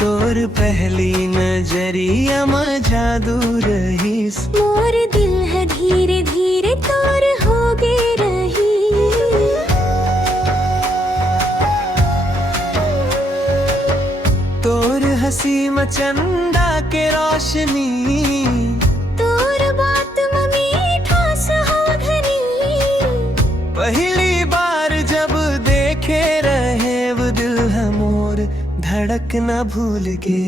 तोर पहली नजरिया में जादू रहीस। मोर दिल है धीरे धीरे तोर हो गे रही। तोर हंसी में चंदा के रोशनी, तोर बात में मीठा सुहावनी। पहली बार जब देखे रहे वो दिल है मोर धड़क न भूल के।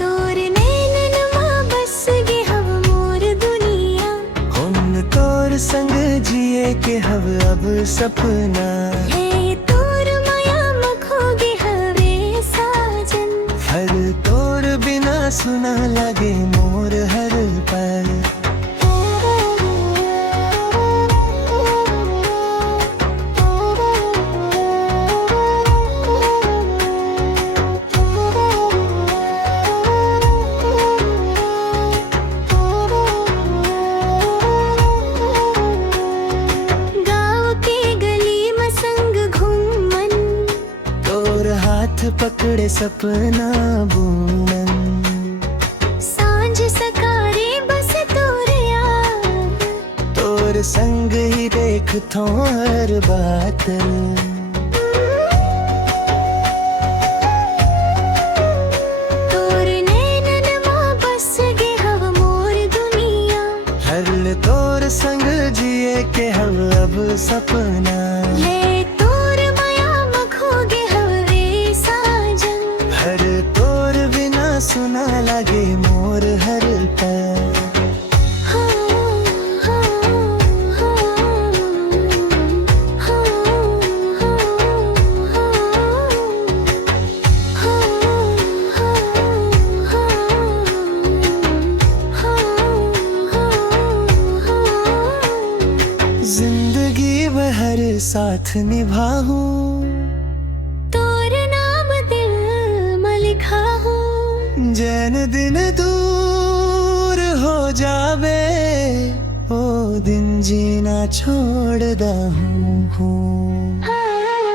तोर नैनन मां बस गे हव मोर दुनिया। हुन तोर संग जिए के हव अब सपना। हे तोर माया में खो गे हवे साजन। हर तोर बिना सुना लगे मोर हर पल। पकड़े सपना बुनन, सांझ सकारे बस तोर याद। तोर संग ही देख थो हर बात। तोर नैनन मां बस गे हव मोर दुनिया। हर तोर संग जिए के हव अब सपना। सुना लगे मोर हर पल। जिंदगी भर साथ निभाऊं, तोर नाम दिल में लिखा हूँ। जैन दिन दूर हो जावे ओ दिन जीना छोड़ दूँ।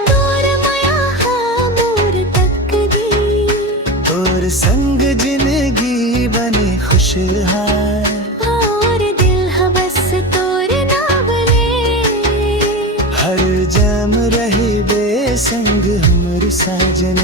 तोर माया हाँ मोर तकदीर। तोर संग जिंदगी बने खुशहाल। और दिल है बस तोर नाम ले। हर जम रही बेसंग हमर साजन